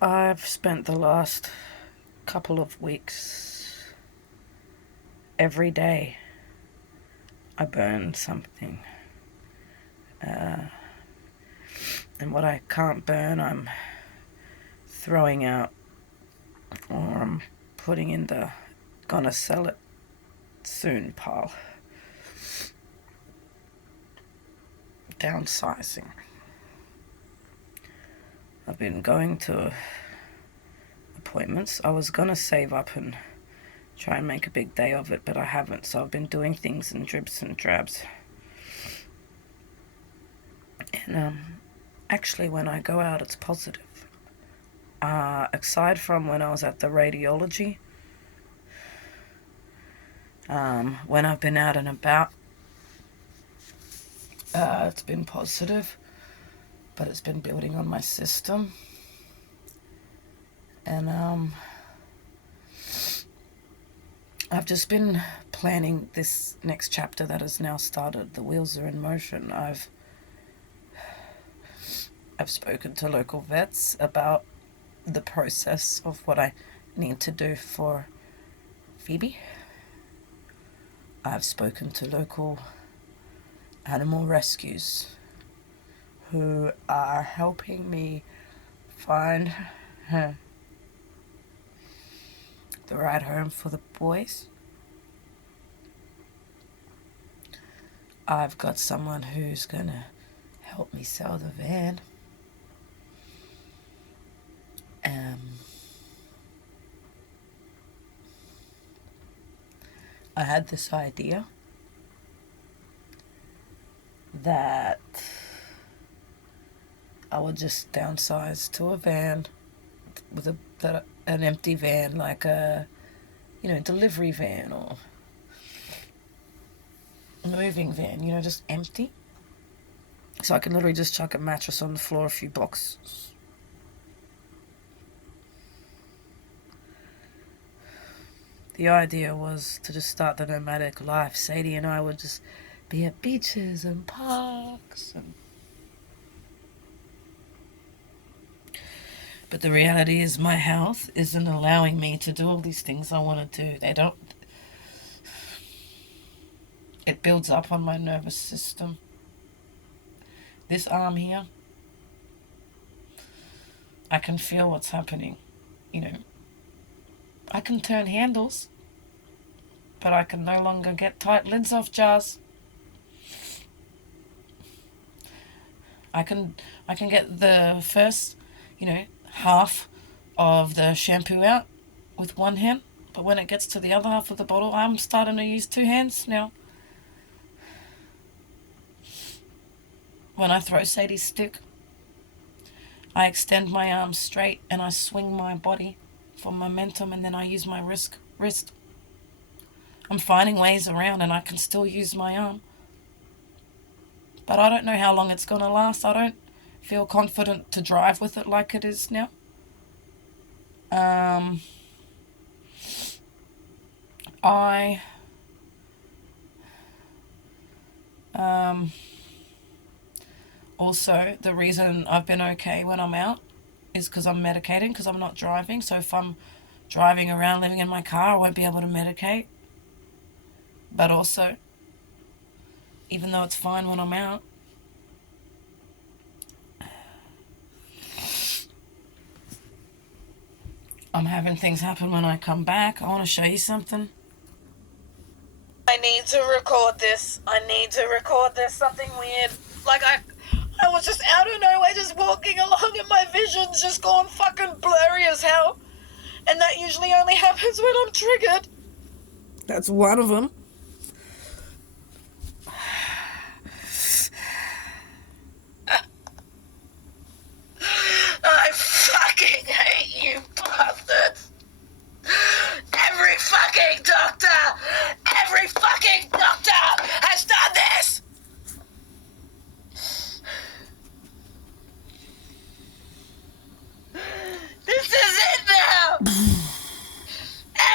I've spent the last couple of weeks, every day, I burn something. And what I can't burn, I'm throwing out, or I'm putting in the gonna sell it soon pile. Downsizing. I've been going to appointments. I was gonna save up and try and make a big day of it, but I haven't. So I've been doing things in dribs and drabs. And actually, when I go out, it's positive. Aside from when I was at the radiology, when I've been out and about, it's been positive, but it's been building on my system. And I've just been planning this next chapter that has now started. The wheels are in motion. I've spoken to local vets about the process of what I need to do for Phoebe. I've spoken to local animal rescues who are helping me find the right home for the boys. I've got someone who's gonna help me sell the van. I had this idea that I would just downsize to a van with an empty van, like a delivery van or moving van, just empty. So I can literally just chuck a mattress on the floor, a few boxes. The idea was to just start the nomadic life. Sadie and I would just be at beaches and parks. But the reality is my health isn't allowing me to do all these things I want to do. It builds up on my nervous system. This arm here, I can feel what's happening. I can turn handles, but I can no longer get tight lids off jars. I can get the first, half of the shampoo out with one hand, but when it gets to the other half of the bottle, I'm starting to use two hands now. When I throw Sadie's stick, I extend my arms straight and I swing my body for momentum, and then I use my wrist. I'm finding ways around and I can still use my arm. But I don't know how long it's going to last. I don't feel confident to drive with it like it is now. Also, the reason I've been okay when I'm out is because I'm medicating, because I'm not driving. So if I'm driving around, living in my car, I won't be able to medicate. But also, even though it's fine when I'm out, I'm having things happen when I come back. I want to show you something. I need to record this. Something weird. Like I was just out of nowhere just walking along and my vision's just gone fucking blurry as hell. And that usually only happens when I'm triggered. That's one of them. I fucking hate you bastards. Every fucking doctor has done this. This is it now.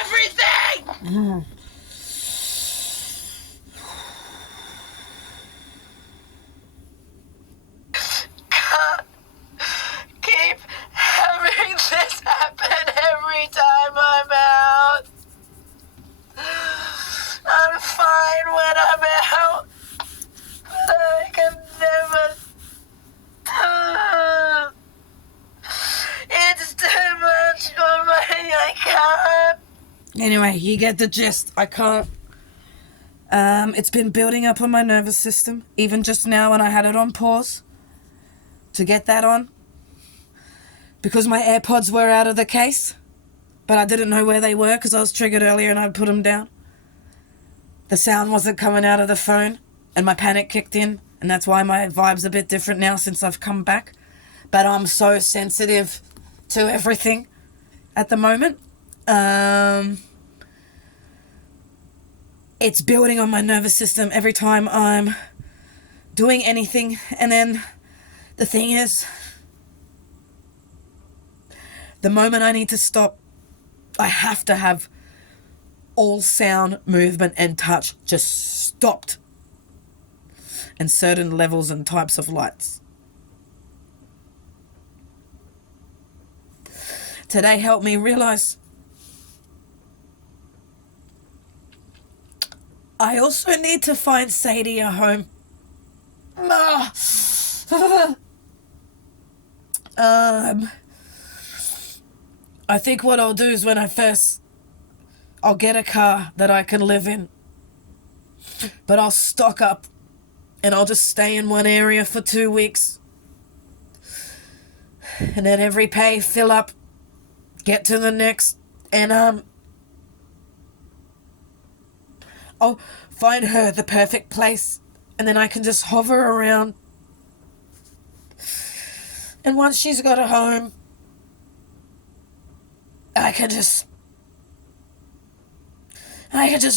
Everything. Keep having Anyway, you get the gist. I can't. It's been building up on my nervous system. Even just now when I had it on pause to get that on. Because my AirPods were out of the case. But I didn't know where they were because I was triggered earlier and I'd put them down. The sound wasn't coming out of the phone and my panic kicked in. And that's why my vibe's a bit different now since I've come back. But I'm so sensitive to everything at the moment. It's building on my nervous system every time I'm doing anything. And then the thing is, the moment I need to stop, I have to have all sound, movement, and touch just stopped. And certain levels and types of lights. Today helped me realize I also need to find Sadie a home. I think what I'll do is I'll get a car that I can live in. But I'll stock up and I'll just stay in one area for 2 weeks. And then every pay, fill up, get to the next, and I'll find her the perfect place, and then I can just hover around. And once she's got a home, I can just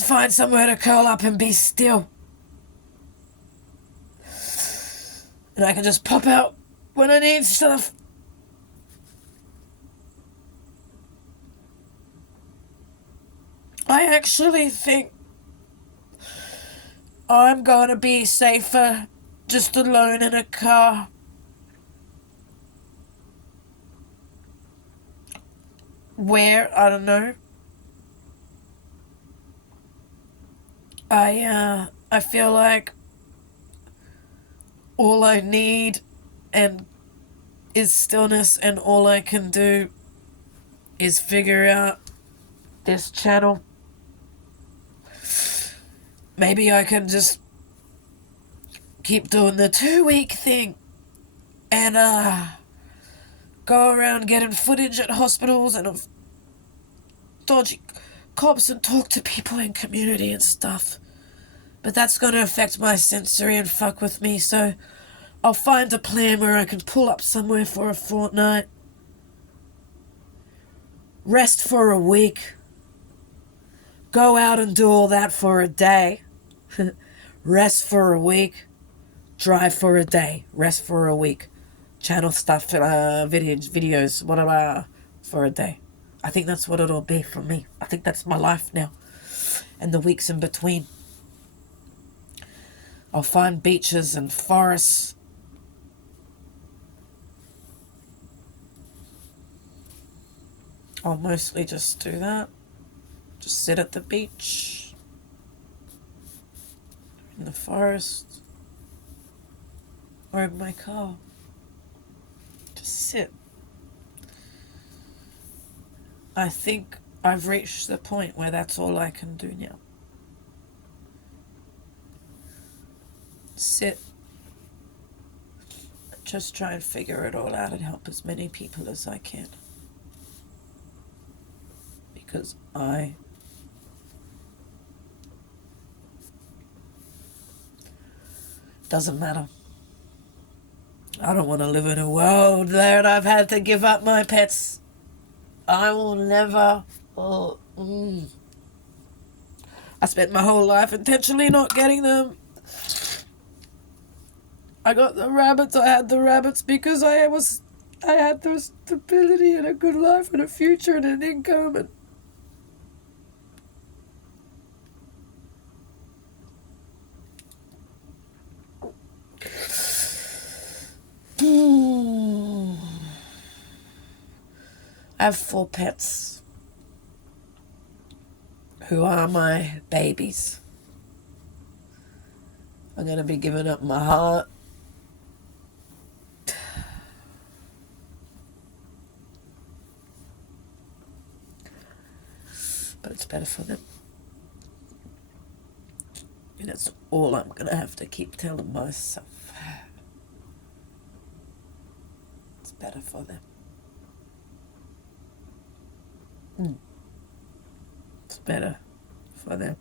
find somewhere to curl up and be still. And I can just pop out when I need stuff. I actually think I'm going to be safer just alone in a car. Where? I don't know. I feel like all I need is stillness, and all I can do is figure out this channel. Maybe I can just keep doing the 2-week thing and go around getting footage at hospitals and of dodgy cops and talk to people in community and stuff. But that's going to affect my sensory and fuck with me, so I'll find a plan where I can pull up somewhere for a fortnight, rest for a week, go out and do all that for a day, rest for a week, drive for a day, rest for a week, channel stuff, videos, whatever, for a day. I think that's what it'll be for me. I think that's my life now. And the weeks in between. I'll find beaches and forests. I'll mostly just do that. Just sit at the beach. In the forest. Or in my car. Just sit. I think I've reached the point where that's all I can do now. Sit. Just try and figure it all out and help as many people as I can. Because doesn't matter. I don't want to live in a world that I've had to give up my pets. I will never. I spent my whole life intentionally not getting them. I got the rabbits. I had the rabbits because I had the stability and a good life and a future and an income and I have 4 pets who are my babies. I'm going to be giving up my heart. but it's better for them. And that's all I'm going to have to keep telling myself. It's better for them. It's better for them.